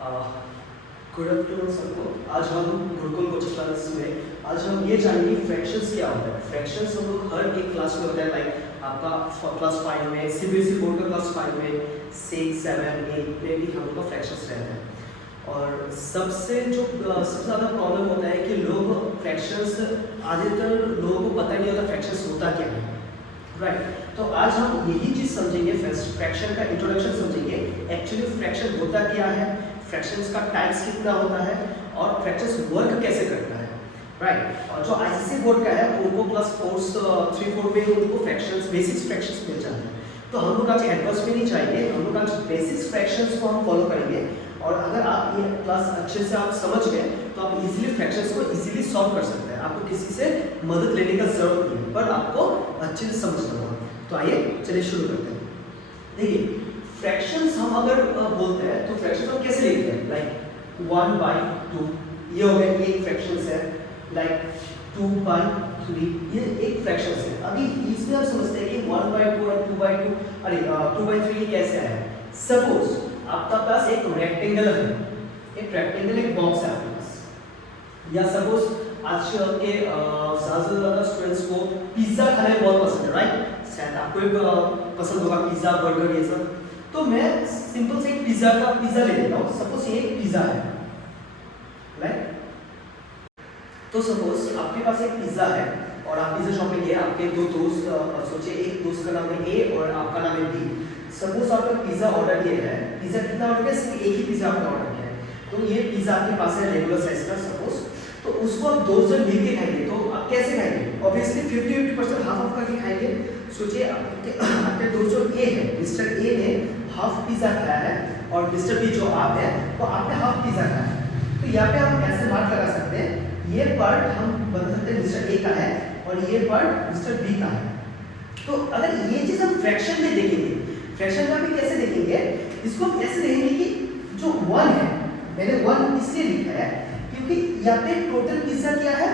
Good afternoon सबको। आज हम गुरुकुल कोचिंग क्लास में आज हम ये जानेंगे फ्रैक्शंस क्या होता है। फ्रैक्शंस हम लोग हर एक क्लास में होता है, लाइक आपका क्लास 5 में, सीबीएसई बोर्ड का क्लास 5 में, 6, 7, 8 में भी हम लोग का फ्रैक्शंस रहते हैं। और सबसे ज़्यादा प्रॉब्लम होता है कि लोग फ्रैक्शंस, अधिकतर लोगों को पता नहीं होता फ्रैक्शंस होता क्या है, राइट। तो आज हम यही चीज़ समझेंगे, फ्रैक्शन का इंट्रोडक्शन समझेंगे, एक्चुअली फ्रैक्शन होता क्या है, फ्रैक्शंस का टाइप्स कितना होता है और फ्रैक्शंस वर्क कैसे करता है, राइट। और जो आईसीएसई बोर्ड का है उनको क्लास 3-4 में उनको फ्रैक्शंस, बेसिक्स फ्रैक्शंस मिल जाते हैं। तो हम लोग आज एडवांस में नहीं चाहिए, हम लोग आज बेसिक्स फ्रैक्शंस को हम फॉलो करेंगे। और अगर आप ये क्लास अच्छे से आप समझ गए तो आप इजीली फ्रैक्शंस को इजीली सॉल्व कर सकते हैं। आपको किसी से मदद लेने का जरूरत नहीं है, पर आपको अच्छे से समझना होगा। तो आइए चलिए शुरू करते हैं। देखिए, फ्रैक्शंस हम अगर बोलते हैं तो फ्रैक्शंस हम कैसे लिखते हैं, लाइक 1/2 ये हो गया, ये एक फ्रैक्शंस है। लाइक 2/3 ये एक फ्रैक्शंस है। अभी इसमें आप समझते हैं कि 1/2 और 2/2, अरे 2/3 ये कैसे आया। सपोज आपका पास एक रेक्टेंगल है, एक बॉक्स है आपके पास, या सपोज आज के ज़्यादा से ज़्यादा स्टूडेंट्स को पिज्ज़ा खाने बहुत पसंद है, राइट। शायद आपको भी पसंद होगा पिज्ज़ा, बर्गर, ये सब। तो मैं सिंपल से एक पिज्ज़ा ले लेता हूँ। सपोज ये एक पिज्ज़ा है, राइट। तो सपोज आपके पास एक पिज्ज़ा है और आप पिज्ज़ा शॉप में गए, आपके दो दोस्त, सोचिए एक दोस्त का नाम है ए और आपका नाम है बी। सपोज आपका पिज़्ज़ा ऑर्डर किया है, पिज़्ज़ा कितना ऑर्डर किया, सिर्फ एक ही पिज़्ज़ा आपने ऑर्डर किया है। तो ये पिज़्ज़ा आपके पास है रेगुलर साइज का सपोज, तो उसको आप दो जन मिल के खाएंगे। तो आप कैसे खाएंगे, ऑब्वियसली 50-50% हाफ करके खाएंगे। सोचिए आपके दोस्त जो ए है, मिस्टर ए ने हाफ पिज़्ज़ा खाया है और मिस्टर बी जो आप है वो आपने हाफ पिज़्ज़ा खाया है। तो यहाँ पे हम ऐसे मार्क लगा सकते हैं, ये पार्ट हम बता सकते हैं मिस्टर ए का है और ये पार्ट मिस्टर बी का है। तो अगर ये चीज़ हम फ्रैक्शन में देखेंगे, फ्रैक्शन में भी कैसे देखेंगे, इसको हम ऐसे देखेंगे कि जो 1 है, मैंने 1 इसलिए लिखा है क्योंकि यहाँ पे टोटल पिज़्ज़ा क्या है,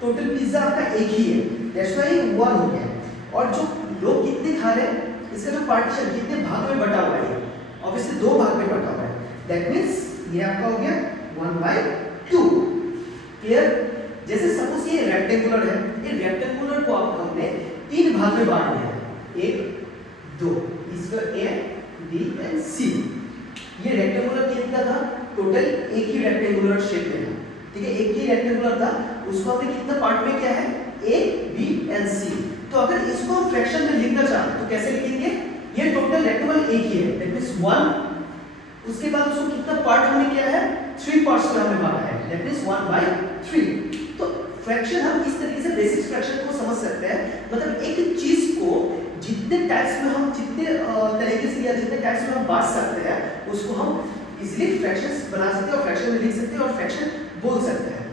टोटल पिज़्ज़ा आपका एक ही है, दैट्स व्हाई 1 हो गया। और जो लोग कितने खा रहे हैं, इसका जो पार्टीशन कितने भाग में बटा हुआ है, ऑब्वियसली 2 भाग में बटा हुआ है, दैट मींस ये आपका हो गया 1/2। क्लियर। जैसे सपोज ये रेक्टेंगुलर है, ये रेक्टेंगुलर को आप हमने 3 भाग में बांट दिया है, 1, 2, इसका ए, बी एंड सी। ये रेक्टेंगुलर कितना था, टोटल एक ही रेक्टेंगुलर शेप में था, ठीक है, एक ही रेक्टेंगुलर था, उसको हमने कितना पार्ट में किया है, ए, बी एंड सी। तो अगर इसको हम फ्रैक्शन में लिखना चाहते तो कैसे लिखेंगे, ये टोटल रेक्टेंगल एक ही है, दैट मींस 1, उसके बाद उसको कितना पार्ट हमने किया है, 3 पार्ट्स में हमने बांटा है, दैट मींस 1/3। तो फ्रैक्शन हम इस तरीके से बेसिक फ्रैक्शन को समझ सकते हैं, मतलब एक चीज को जितने टाइप्स में हम, जितने तरीके से या जितने टाइप्स में हम बांट सकते हैं, उसको हम इजीली फ्रैक्शंस बना सकते हैं और फ्रैक्शन में लिख सकते हैं और फ्रैक्शन बोल सकते हैं।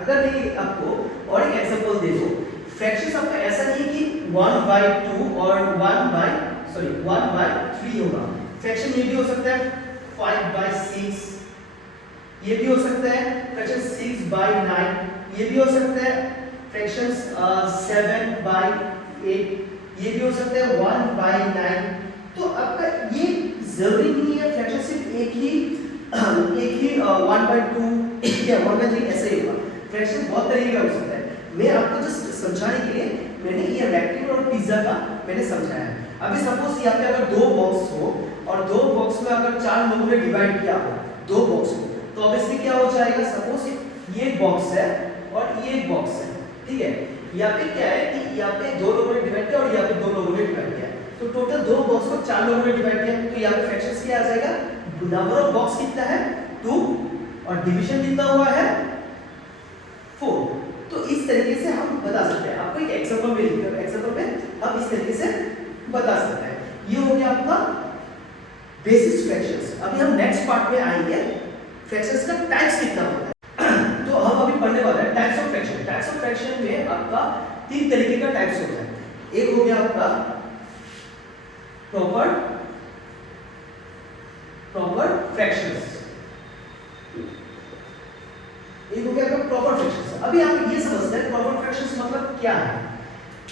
अगर मैं आपको और एक एग्जांपल दे दूं, फ्रैक्शंस आपका ऐसा नहीं है कि 1/2 और 1/3 होगा। फ्रैक्शन ये भी हो सकता है 5/6, ये भी हो सकता है फ्रैक्शन 6/9, ये भी हो सकता है फ्रैक्शंस 7/8, ये भी हो सकता है 1/9। तो आपका ये जरूरी नहीं है फ्रैक्शन सिर्फ एक ही 1/2 या 1/3 ऐसे ही होगा। फ्रैक्शन बहुत तरीके का हो सकता है। मैं आपको जस्ट समझाने के लिए मैंने ये रेक्टेंगल और पिज्जा का मैंने समझाया है। अभी सपोज यहाँ पे अगर 2 बॉक्स हो और 2 बॉक्स में अगर 4 लोगों ने डिवाइड किया हो 2 बॉक्स को, तो ऑब्वियसली क्या हो जाएगा, सपोज ये एक बॉक्स है और ये एक बॉक्स है, ठीक है। यहाँ पे क्या है कि यहाँ पे 2 लोगों ने डिवाइड किया और यहाँ पे 2 लोगों ने डिवाइड किया, तो टोटल 2 बॉक्स को 4 लोगों ने डिवाइड किया, तो यहाँ पे फ्रैक्शंस क्या आ जाएगा, नंबर ऑफ बॉक्स कितना है 2 और डिवीजन कितना हुआ है 4। तो इस तरीके से हम बता सकते हैं। आपको एक एग्जांपल में लिखकर, एग्जांपल में हम इस तरीके से बता सकते हैं। ये हो गया आपका बेसिक फ्रैक्शंस। अभी हम नेक्स्ट पार्ट में आएंगे, फ्रैक्शंस का टाइप्स कितना होता है। तो हम अभी पढ़ने वाले हैं types of fraction. Types of fraction में आपका 3 तरीके का टाइप्स होता है। एक हो गया आपका प्रॉपर फ्रैक्शंस, एक हो गया आपका प्रॉपर फ्रैक्शंस। अभी आप ये समझते हैं प्रॉपर फ्रैक्शंस मतलब क्या है।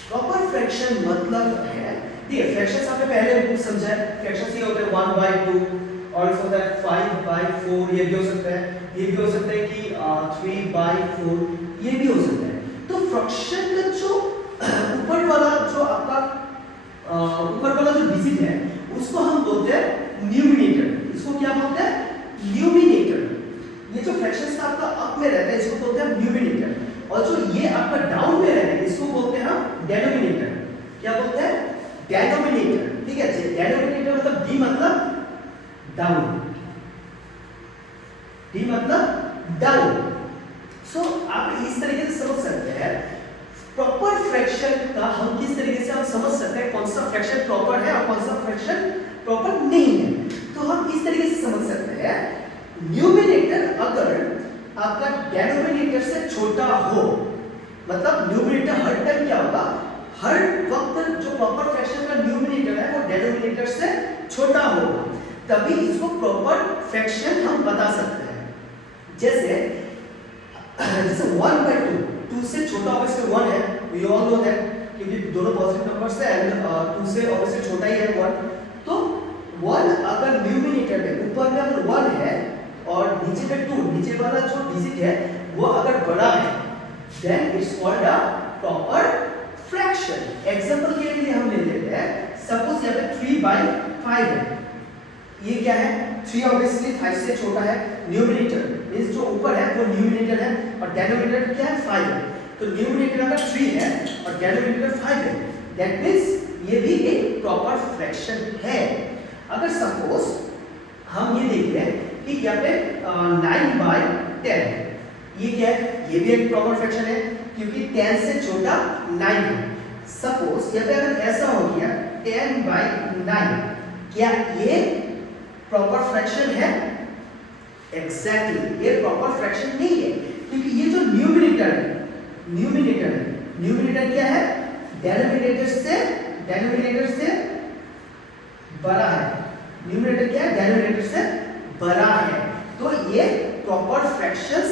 प्रॉपर फ्रैक्शन मतलब है, देखिए फ्रैक्शंस आपने पहले समझा है, फ्रैक्शंस ये होते हैं 1/2 और हो सकता है 5/4, ये भी हो सकता है, ये भी हो सकता है कि 3/4, ये भी हो सकता है। तो फ्रैक्शन का जो ऊपर वाला जो आपका ऊपर वाला जो डिजिट है उसको हम बोलते हैं न्यूमिनेटर। इसको क्या बोलते हैं? न्यूमिनेटर। ये जो फ्रैक्शंस का आपका अप में रहता है इसको बोलते हैं न्यूमिनेटर, और जो ये आपका डाउन में रहता है इसको बोलते हैं हम डेनोमिनेटर। क्या बोलते हैं? डेनोमिनेटर। ठीक है, डेनोमिनेटर मतलब डी मतलब डाउन, डी मतलब डाउन। सो आप इस तरीके से समझ सकते हैं प्रॉपर फ्रैक्शन का। हम किस तरीके से हम समझ सकते हैं कौन सा फ्रैक्शन प्रॉपर है और कौन सा फ्रैक्शन प्रॉपर नहीं है। तो हम इस तरीके से समझ सकते हैं न्यूमिनेटर अगर आपका डेनोमिनेटर से छोटा हो, मतलब न्यूमिनेटर हर टाइम क्या होगा, हर वक्त जो प्रॉपर फ्रैक्शन का न्यूमिनेटर है वो डेनोमिनेटर से छोटा होगा, तभी इसको प्रॉपर फ्रैक्शन हम बता सकते हैं। जैसे 1/2, 2 से छोटा ऑब्वियसली 1 है, वी ऑल नो दैट, क्योंकि दोनों पॉजिटिव नंबर्स है एंड 2 से ऑब्वियसली छोटा ही है 1। तो 1 अगर न्यूमिनेटर में ऊपर में अगर 1 है और नीचे में 2, नीचे वाला जो डिजिट है वो अगर बड़ा है, then it's called a proper fraction. Example के लिए हम ले लेते हैं, सपोज यहाँ पे 3/5 है। ये क्या है? 3 ऑब्वियसली 5 से छोटा है। न्यूमिनेटर मींस जो ऊपर है वो न्यूमिनेटर है और डेनोमिनेटर क्या है? 5 है। तो न्यूमिनेटर अगर 3 है और डेनोमिनेटर 5 है, दैट मींस ये भी एक प्रॉपर फ्रैक्शन है। अगर सपोज हम ये देख लें कि यहाँ पे 9/10, ये क्या है? ये भी एक प्रॉपर फ्रैक्शन है क्योंकि 10 से छोटा 9 है। सपोज यहाँ पे अगर ऐसा हो गया 10/9, क्या ये प्रॉपर फ्रैक्शन है? एग्जैक्टली, ये प्रॉपर फ्रैक्शन नहीं है क्योंकि ये जो न्यूमिनेटर है, न्यूमिनेटर क्या है? डेनोमिनेटर से बड़ा है। न्यूमिनेटर क्या है? डेनोमिनेटर से बड़ा है, तो ये प्रॉपर फ्रैक्शंस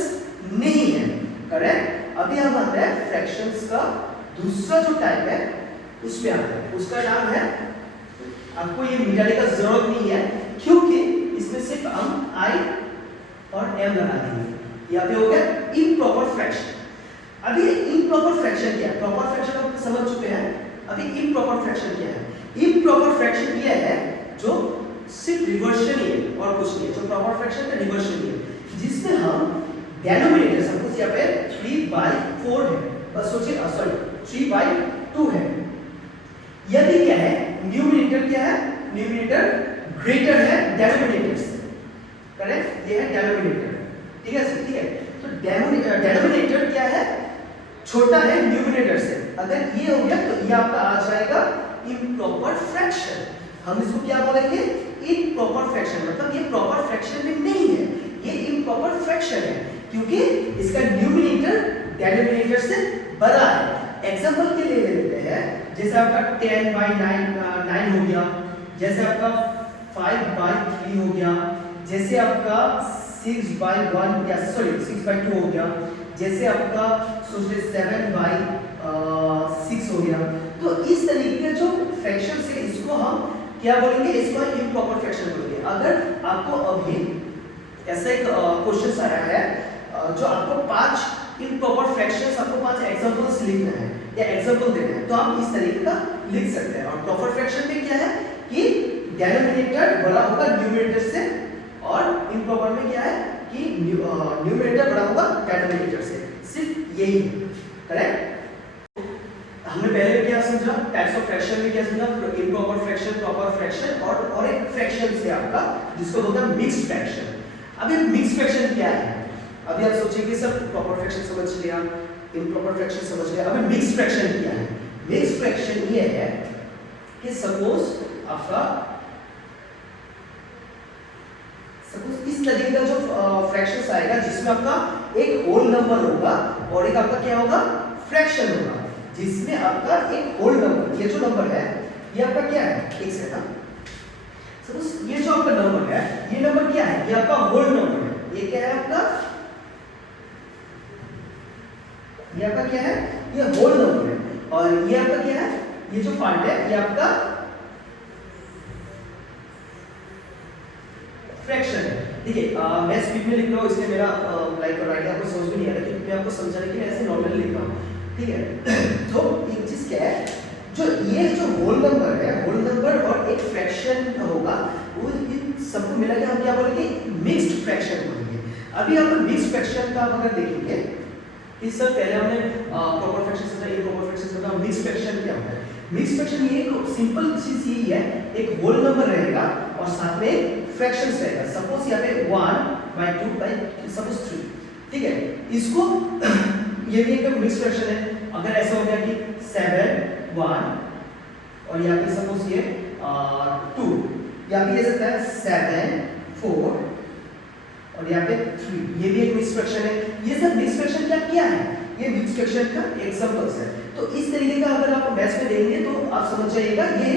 नहीं है। करेक्ट। अभी हम आते हैं फ्रैक्शंस का दूसरा जो टाइप है उसमें आते हैं। उसका नाम है, आपको ये मिटाने का जरूरत नहीं है क्योंकि इसमें सिर्फ हम आई और एम लगा देंगे। यहाँ पे हो गया इम्प्रॉपर फ्रैक्शन। अभी इम्प्रॉपर फ्रैक्शन क्या है? प्रॉपर फ्रैक्शन आप समझ चुके हैं, अभी इम्प्रॉपर फ्रैक्शन क्या है? इम्प्रॉपर फ्रैक्शन ये है जो सिर्फ रिवर्शन ही है और कुछ नहीं है। जो प्रॉपर फ्रैक्शन का रिवर्शन ही है, जिसमें हम डेनोमिनेटर सपोज यहाँ पे 3/4 है, सोचिए सॉरी 3/2 है। यदि क्या है? न्यूमिनेटर क्या है? न्यूमिनेटर ग्रेटर है डेनोमिनेटर से। करेक्ट, ये है डेनोमिनेटर। ठीक है, ठीक है। तो डेनोमिनेटर क्या है? छोटा है न्यूमिनेटर से। अगर ये हो गया तो ये आपका आ जाएगा इम्प्रॉपर फ्रैक्शन। हम इसको क्या बोलेंगे? Improper fraction. मतलब ये प्रॉपर फ्रैक्शन में नहीं है, ये इम्प्रॉपर फ्रैक्शन है क्योंकि इसका न्यूमिनेटर डेनोमिनेटर से बड़ा है। एग्जांपल के लिए ले लेते हैं, जैसे आपका 10/9 हो गया, जैसे आपका 5/3 हो गया, जैसे आपका 6/1 या सॉरी 6/2 हो गया, जैसे आपका सोचिए 7/6 हो गया। तो इस तरीके के जो फ्रैक्शंस है इसको हम क्या बोलेंगे? इसको हम इम्प्रॉपर फ्रैक्शन बोलेंगे। अगर आपको अभी ऐसा एक क्वेश्चन आया है जो आपको 5 इम्प्रॉपर फ्रैक्शंस, आपको 5 एग्जांपल्स लिखना है या एग्जांपल देना है, तो आप इस तरीके का लिख सकते हैं। और प्रॉपर फ्रैक्शन में क्या है कि डेनोमिनेटर बड़ा होगा न्यूमिनेटर से, और इम्प्रॉपर में क्या है कि न्यूमिनेटर बड़ा होगा डेनोमिनेटर से। सिर्फ यही है। करेक्ट। हमने पहले क्या समझा? टाइप्स ऑफ फ्रैक्शन में क्या समझा? इम्प्रॉपर फ्रैक्शन, प्रॉपर फ्रैक्शन और एक फ्रैक्शन से आपका जिसको बोलते हैं मिक्स्ड फ्रैक्शन। अभी मिक्स्ड फ्रैक्शन क्या है? अभी आप सोचेंगे सर प्रॉपर फ्रैक्शन समझ लिया, इम्प्रॉपर फ्रैक्शन समझ लिया, अभी मिक्स्ड फ्रैक्शन क्या है? मिक्स्ड फ्रैक्शन ये है कि सपोज आपका इस तरीके का जो फ्रैक्शंस आएगा जिसमें आपका एक होल नंबर होगा और एक आपका क्या होगा? फ्रैक्शन होगा, जिसमें आपका एक होल नंबर, ये जो नंबर है ये आपका क्या है? एक सेकंड, सपोज ये जो आपका नंबर है, ये नंबर क्या है? ये आपका होल नंबर है। ये क्या है आपका? ये आपका क्या है? ये होल नंबर है। और ये आपका क्या है? ये जो पार्ट है ये आपका फ्रैक्शन है। देखिए मैं स्पीड में लिख रहा हूँ, इसलिए मेरा लाइक राइटिंग आपको समझ में नहीं आ रहा, क्योंकि मैं आपको समझाने के लिए ऐसे नॉर्मली लिख रहा हूँ, ठीक है। तो एक चीज क्या है, जो ये जो होल नंबर है, होल नंबर और एक फ्रैक्शन होगा, वो इन सबको मिला के हम क्या बोलेंगे, मिक्स्ड फ्रैक्शन बोलेंगे। अभी आप मिक्स्ड फ्रैक्शन का अगर देखेंगे, इस सब पहले हमने प्रॉपर फ्रैक्शन से था, इम्प्रॉपर फ्रैक्शन से था, मिक्स्ड फ्रैक्शन क्या होता है। मिक्स्ड फ्रैक्शन ये एक सिंपल चीज यही है, एक होल नंबर रहेगा और साथ में फ्रैक्शंस रहेगा। सपोज यहाँ पे 1/2 सपोज 3, ठीक है। इसको ये भी एक मिक्स्ड फ्रैक्शन है। अगर ऐसा हो गया कि 7 1 और यहाँ पे सपोज ये 2, यहाँ पे ये सकता है 7 4 और यहाँ पे 3, ये भी एक मिक्स्ड फ्रैक्शन है। ये सब मिक्स्ड फ्रैक्शन क्या है, ये मिक्स्ड फ्रैक्शन का एग्जांपल्स है। तो इस तरीके का अगर आप मैथ्स में देंगे तो आप समझ जाइएगा ये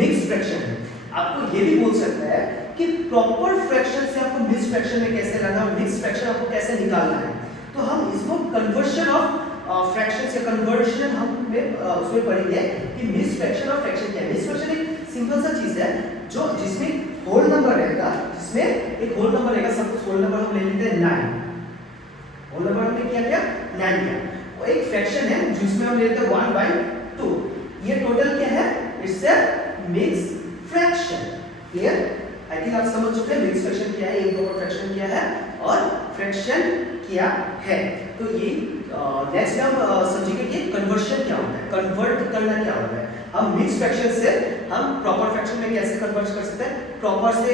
मिक्स्ड फ्रैक्शन है। आपको ये भी बोल सकता है कि प्रॉपर फ्रैक्शन से आपको मिक्स्ड फ्रैक्शन में कैसे लाना और मिक्स्ड फ्रैक्शन आपको कैसे निकालना है। तो हम इसको कन्वर्शन ऑफ फ्रैक्शन से कन्वर्शन हम उसमें पढ़ेंगे कि मिक्स्ड फ्रैक्शन और फ्रैक्शन क्या है। मिक्स्ड फ्रैक्शन एक सिंपल सा चीज है जो जिसमें होल नंबर रहेगा, जिसमें एक होल नंबर रहेगा। सपोज होल नंबर हम ले लेते हैं 9, होल नंबर हमने क्या किया 9 किया, और एक फ्रैक्शन है जिसमें हम लेते हैं 1/2। ये टोटल क्या है, it's a mixed fraction. Clear, I think आप समझ चुके हैं मिक्स्ड फ्रैक्शन क्या है, इम्प्रॉपर फ्रैक्शन क्या है और फ्रैक्शन क्या है। तो ये नेक्स्ट हम समझेंगे कि कन्वर्शन क्या होता है, कन्वर्ट करना क्या होता है। हम मिक्स्ड फ्रैक्शन से हम प्रॉपर फ्रैक्शन में कैसे कन्वर्ट कर सकते हैं, प्रॉपर से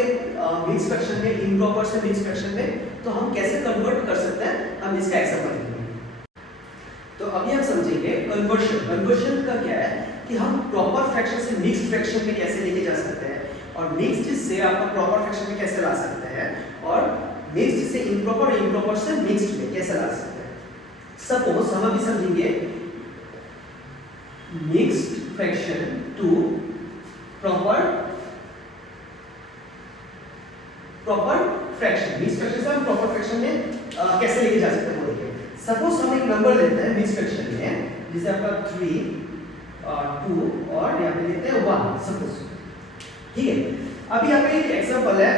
मिक्स्ड फ्रैक्शन में, इम्प्रॉपर से मिक्स्ड फ्रैक्शन में, तो हम कैसे कन्वर्ट कर सकते हैं, हम इसका एग्जांपल लेंगे। तो अभी हम समझेंगे कन्वर्शन। कन्वर्शन का क्या है कि हम प्रॉपर फ्रैक्शन से मिक्स्ड फ्रैक्शन में कैसे लेके जा सकते हैं, और मिक्स्ड से आपका प्रॉपर फ्रैक्शन में कैसे ला सकते हैं, और मिक्स्ड से इम्प्रॉपर और इम्प्रॉपर से मिक्स्ड में कैसे ला सकते हैं। सपोज हम अभी समझेंगे mixed fraction to proper fraction. Mixed fraction से हम प्रॉपर फ्रैक्शन में कैसे लेके जा सकते हैं वो देखिए। सपोज हम एक नंबर लेते हैं मिक्स्ड फ्रैक्शन में, जैसे आपका 3 2 और यहाँ पे लेते हैं 1 सपोज, ठीक है। अभी यहाँ पे एक एग्जांपल है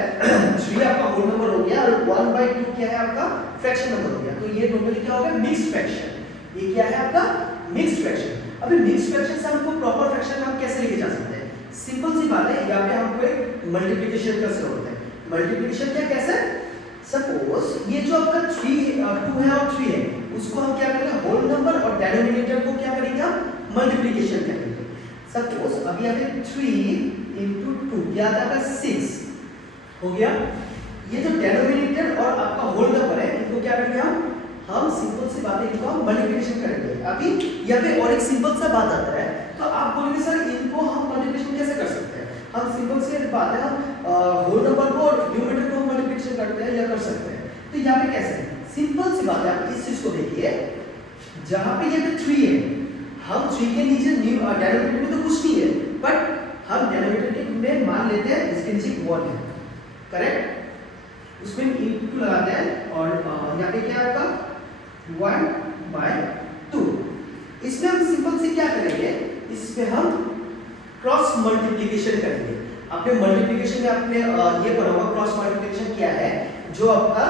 3 आपका होल नंबर हो गया और 1/2 क्या है आपका फ्रैक्शन नंबर हो गया। तो ये टोटली क्या हो गया, मिक्स्ड फ्रैक्शन। ये क्या है आपका मिक्स्ड फ्रैक्शन। अभी मिक्स्ड फ्रैक्शन से हमको प्रॉपर फ्रैक्शन में हम कैसे लेके जा सकते हैं, सिंपल सी बात है। यहाँ पे हमको एक मल्टीप्लिकेशन का जरूरत है। मल्टीप्लिकेशन क्या कैसे, सपोज ये जो आपका 2 है और 3 है, उसको हम क्या करेंगे, होल नंबर और डिनोमिनेटर को क्या करेंगे, हम मल्टीप्लिकेशन करेंगे। सपोज अभी यहाँ पे 3 × 2 क्या आता है 6 हो गया। ये जो डिनोमिनेटर और आपका होल नंबर है, इनको क्या करेंगे हम सिंपल सी बात है, इनको हम मल्टीप्लिकेशन करेंगे। अभी यहाँ पे और एक सिंपल सा बात आता है, तो आप बोलेंगे सर इनको हम मल्टीप्लिकेशन कैसे कर सकते हैं। हम सिंपल सी बात है, हम होल नंबर को और डिनोमिनेटर को मल्टीप्लिकेशन करते हैं या कर सकते हैं। तो यहाँ पे कैसे, सिंपल सी बात है, आप इस चीज को देखिए, जहां पे ये 3 है, हम 3 के नीचे डिनोमिनेटर में तो कुछ नहीं है, बट हम डिनोमिनेटर के में मान लेते हैं इसके नीचे 1 है, करेक्ट। उसमें इंटू लगाते हैं और यहाँ पे क्या होगा 1/2। इसमें हम सिंपल से क्या करेंगे, इसमें हम क्रॉस मल्टीप्लिकेशन करेंगे। आपने मल्टीप्लिकेशन में आपने ये पढ़ा होगा, क्रॉस मल्टीप्लिकेशन क्या है, जो आपका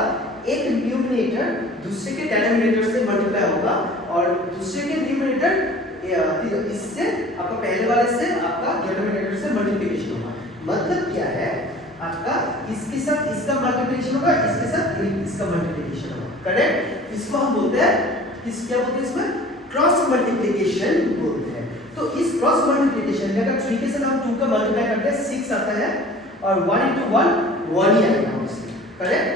एक न्यूमरेटर दूसरे के डिनोमिनेटर से मल्टीप्लाई होगा और दूसरे के न्यूमरेटर इससे आपका पहले वाले से आपका डिनोमिनेटर से मल्टीप्लिकेशन होगा। मतलब क्या है, आपका इसके साथ इसका मल्टीप्लिकेशन होगा, इसके साथ इसका मल्टीप्लिकेशन होगा, करेक्ट। इसको हम बोलते हैं, इस क्या बोलते हैं, इसमें क्रॉस मल्टीप्लिकेशन बोलते हैं। तो इस क्रॉस मल्टीप्लिकेशन में अगर 3 के साथ हम 2 का मल्टीप्लाई करते हैं 6 आता है, और 1 × 1 1 ही आएगा इसमें, करेक्ट।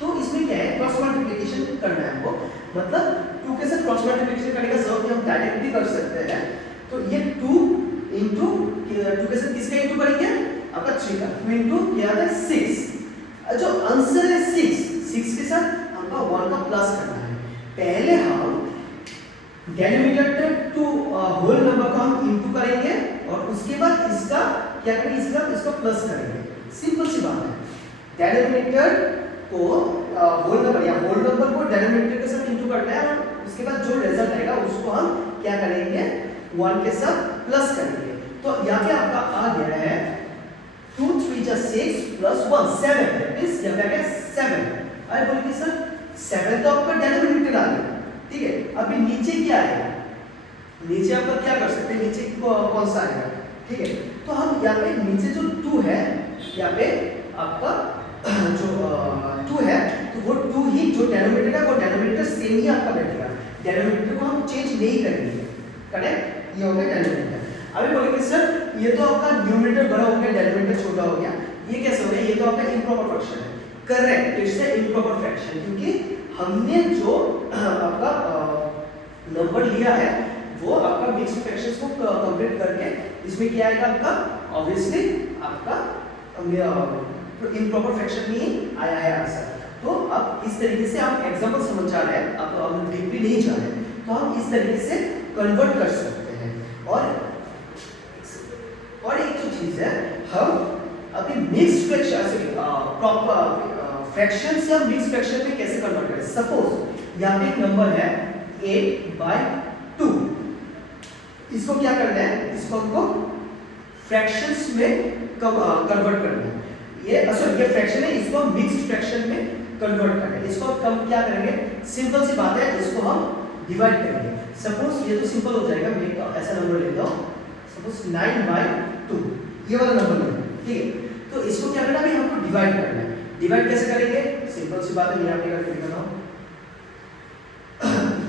तो इसमें क्या है, क्रॉस मल्टीप्लिकेशन करना है हमको, मतलब 2 के साथ क्रॉस मल्टीप्लिकेशन करने का जरूरत हम डायरेक्ट भी कर सकते हैं। तो ये 2 के साथ किसका इंटू करेंगे, आपका 3 का 2 × क्या आता है 6। जो आंसर है 6 के साथ हमको 1 का प्लस करना है। पहले हम डिनोमिनेटर टू होल नंबर को हम इंटू करेंगे और उसके बाद इसका क्या करेंगे, इसका प्लस करेंगे। सिंपल सी बात है, डिनोमिनेटर को होल नंबर या होल नंबर को डिनोमिनेटर के साथ इंटू करना है और उसके बाद जो रिजल्ट आएगा उसको हम क्या करेंगे, 1 के साथ प्लस करेंगे। तो यहाँ पे आपका आ गया है 2 3 जा 6 प्लस 1 7 दैट मींस यहाँ पे आ गया 7। अरे बोलिए सर 7 तो आपका डेनोमिनेटर आ गया, ठीक है। अभी नीचे क्या है, नीचे आपका क्या कर सकते हैं, नीचे कौन सा आएगा, ठीक है। तो हम यहाँ पे नीचे जो 2 है, यहाँ पे आपका जो 2 है तो वो 2 ही जो डेनोमिनेटर है वो डेनोमिनेटर सेम ही आपका बैठेगा, डेनोमिनेटर को हम चेंज नहीं करेंगे, करेक्ट। ये हो गया डेनोमिनेटर। अभी बोलेंगे सर ये तो आपका न्यूमरेटर बड़ा हो गया, डेनोमिनेटर छोटा हो गया, ये कैसे हो गया, ये तो आपका इम्प्रॉपर फ्रैक्शन है। Correct, it's a improper fraction, क्योंकि हमने जो आपका नंबर लिया है वो आपका मिक्स्ड फ्रैक्शंस को कंप्लीट करके इसमें क्या आएगा आपका, ऑब्वियसली आपका इम्प्रॉपर फ्रैक्शन में ही आया है आंसर। तो अब इस तरीके से आप एग्जांपल समझ जा रहे हैं, अब डीपली नहीं जा रहे, तो हम इस तरीके से कन्वर्ट कर सकते हैं। और एक जो चीज है, हम अभी मिक्स्ड फ्रैक्शन से प्रॉपर फ्रैक्शन से हम मिक्स्ड फ्रैक्शन में कैसे कन्वर्ट करें। सपोज यहाँ पे एक नंबर है 8/2, इसको क्या करना है, इसको हमको फ्रैक्शंस में कन्वर्ट करना है। ये ये फ्रैक्शन है, इसको हम मिक्स्ड फ्रैक्शन में कन्वर्ट करना है। इसको हम क्या करेंगे, सिंपल सी बात है, इसको हम डिवाइड करेंगे। सपोज ये तो सिंपल हो जाएगा, मैं ऐसा नंबर लेता हूँ, सपोज 9/2 ये वाला नंबर है, ठीक है। तो इसको क्या करना है, हमको डिवाइड करना है। डिवाइड कैसे करेंगे, सिंपल सी बात है, मैं आपके करके दिखा रहा हूँ।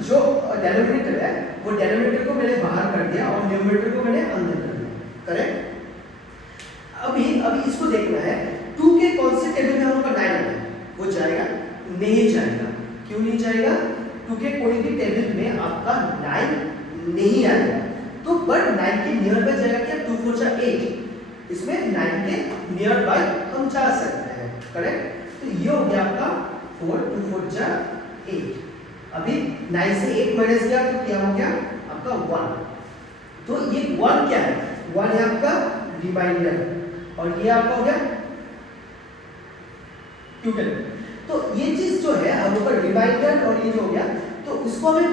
जो डेनोमिनेटर है वो डेनोमिनेटर को मैंने बाहर कर दिया और न्यूमरेटर को मैंने अंदर कर दिया, करेक्ट। अभी इसको देखना है 2 के कौन से टेबल में हम लोग का 9 आता है, वो जाएगा नहीं जाएगा, क्यों नहीं जाएगा, 2 के कोई भी टेबल में आपका 9 नहीं आएगा। तो बट 9 के नियर बाय जाएगा क्या, 2 4 जा 8, इसमें 9 के नियर बाय हम जा सकते हैं, करेक्ट। तो ये हो गया आपका 4 2 4 जा 8। अभी 9 से 8 माइनस किया तो क्या हो गया आपका 1। तो ये 1 क्या है, 1 है आपका रिमाइंडर, और ये आपका हो गया टोटल। तो ये चीज जो है हम ऊपर रिमाइंडर और ये जो हो गया, तो उसको हमें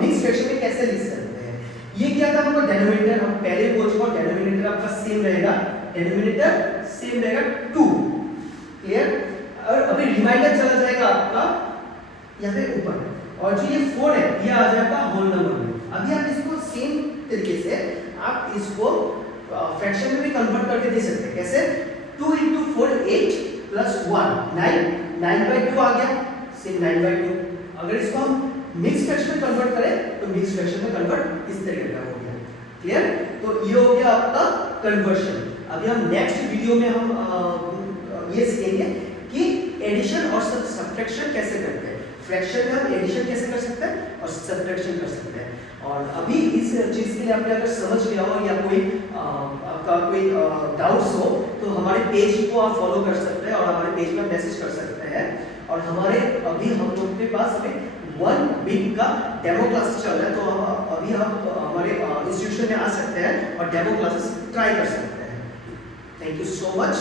मिक्स फ्रैक्शन में कैसे लिख सकते हैं। ये क्या था हमको डेनोमिनेटर, हम पहले बोल चुका, डेनोमिनेटर आपका सेम रहेगा, डेनोमिनेटर सेम रहेगा 2, क्लियर। और अभी रिमाइंडर चला जाएगा आपका यहाँ पे ऊपर, और जो ये 4 है ये आ जाएगा होल नंबर में। अभी आप इसको सेम तरीके से आप इसको फ्रैक्शन में भी कन्वर्ट करके दे सकते हैं। कैसे, 2 × 4 8 प्लस 1 9, 9/2 आ गया, सिर्फ 9/2। अगर इसको हम मिक्स फ्रैक्शन में कन्वर्ट करें तो मिक्स फ्रैक्शन में कन्वर्ट इस तरीके का हो गया, क्लियर। तो ये हो गया आपका कन्वर्शन। अभी हम नेक्स्ट वीडियो में हम ये सीखेंगे कि एडिशन और सब्ट्रैक्शन कैसे करते हैं। फ्रैक्शन में हम एडिशन कैसे कर सकते हैं और सब्ट्रैक्शन कर सकते हैं। और अभी इस चीज के लिए आपने अगर समझ गया हो या कोई आपका कोई डाउट्स हो तो हमारे पेज को आप फॉलो कर सकते हैं और हमारे पेज पर मैसेज कर सकते हैं। और हमारे अभी हम लोग के पास अभी 1 वीक का डेमो क्लासेस चल रहा है, तो अभी हम हमारे इंस्टीट्यूशन में आ सकते हैं और डेमो क्लासेस ट्राई कर सकते हैं। Thank you so much.